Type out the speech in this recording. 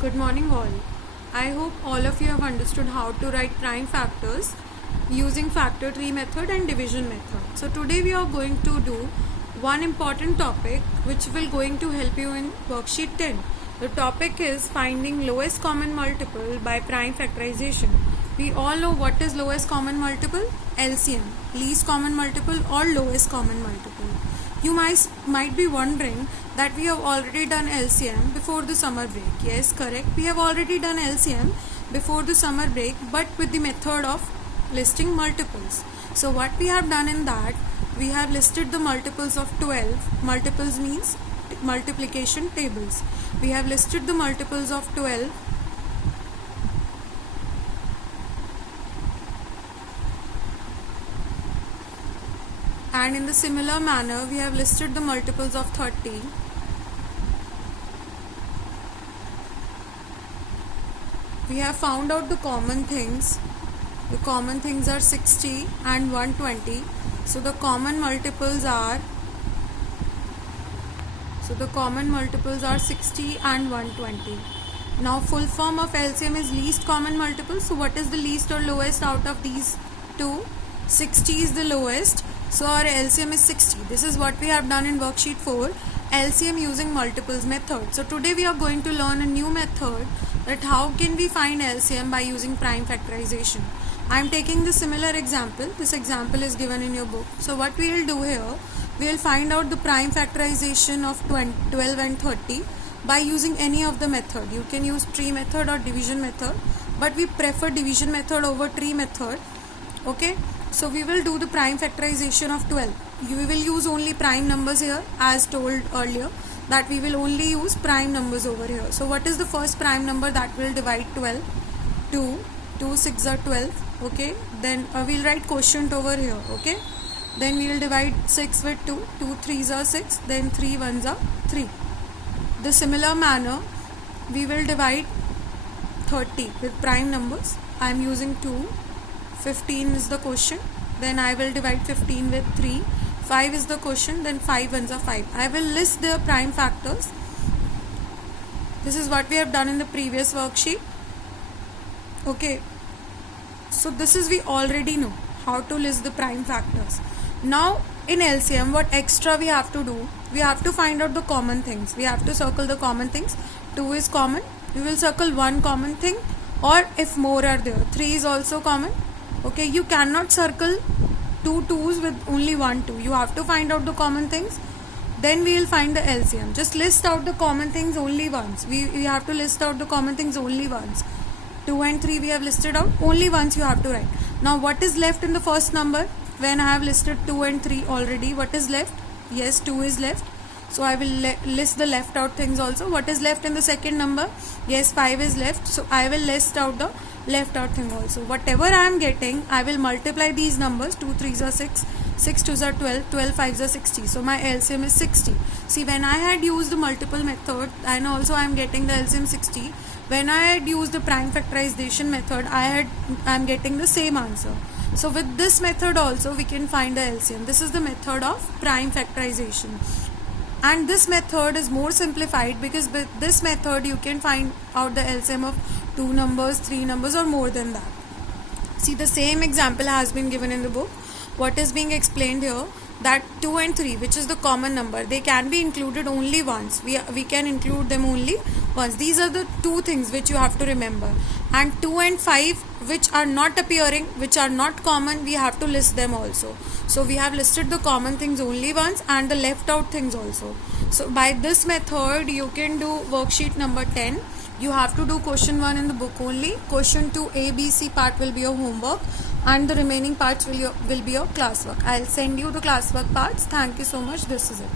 Good morning all. I hope all of you have understood how to write prime factors using factor tree method and division method. So today we are going to do one important topic which will going to help you in worksheet 10. The topic is finding lowest common multiple by prime factorization. We all know what is lowest common multiple? LCM, least common multiple or lowest common multiple. You might be wondering that we have already done LCM before the summer break. Yes, correct. We have already done LCM before the summer break, but with the method of listing multiples. So what we have done in that, we have listed the multiples of 12. Multiples means multiplication tables. We have listed the multiples of 12. And in the similar manner, we have listed the multiples of 30. We have found out the common things. The common things are 60 and 120. So the common multiples are 60 and 120. Now full form of LCM is least common multiple. So what is the least or lowest out of these two? 60 is the lowest. So our LCM is 60. This is what we have done in worksheet 4, LCM using multiples method. So today we are going to learn a new method, that how can we find LCM by using prime factorization. I am taking the similar example. This example is given in your book. So what we will do here, we will find out the prime factorization of 12 and 30 by using any of the method. You can use tree method or division method, but we prefer division method over tree method. Okay. So we will do the prime factorization of 12. We will use only prime numbers here, as told earlier that we will only use prime numbers over here. So what is the first prime number that will divide 12? 2. 2 6 are 12. Okay. Then we will write quotient over here. Okay. Then we will divide 6 with 2. 2 3s are 6. Then 3 1s are 3. The similar manner, we will divide 30 with prime numbers. I am using 2. 15 is the quotient, then I will divide 15 with 3. 5 is the quotient, then 5 ones are 5. I will list the prime factors. This is what we have done in the previous worksheet. Okay, so this is, we already know how to list the prime factors. Now in LCM, what extra we have to do? We have to find out the common things. We have to circle the common things. 2 is common. We will circle one common thing, or if more are there, 3 is also common. Okay, you cannot circle 2 2s with only 1 2. You have to find out the common things. Then we will find the LCM. Just list out the common things only once. We have to list out the common things only once. 2 and 3 we have listed out. Only once you have to write. Now what is left in the first number? When I have listed 2 and 3 already, what is left? Yes, 2 is left. So I will list the left out things also. What is left in the second number? Yes, 5 is left. So I will list out the left out thing also. Whatever I am getting, I will multiply these numbers. 2 3s are 6, 6 2s are 12, 12 5s are 60. So my LCM is 60. See, when I had used the multiple method, and also I am getting the LCM 60. When I had used the prime factorization method, I am getting the same answer. So with this method also we can find the LCM. This is the method of prime factorization. And this method is more simplified because with this method you can find out the LCM of 2 numbers, 3 numbers, or more than that. See, the same example has been given in the book. What is being explained here, that 2 and 3, which is the common number, they can be included only once. We can include them only once. These are the two things which you have to remember. And 2 and 5, which are not appearing, which are not common, we have to list them also. So we have listed the common things only once and the left out things also. So by this method you can do worksheet number 10. You have to do question 1 in the book only. Question 2 ABC part will be your homework, and the remaining parts will be your classwork. I'll send you the classwork parts. Thank you so much. This is it.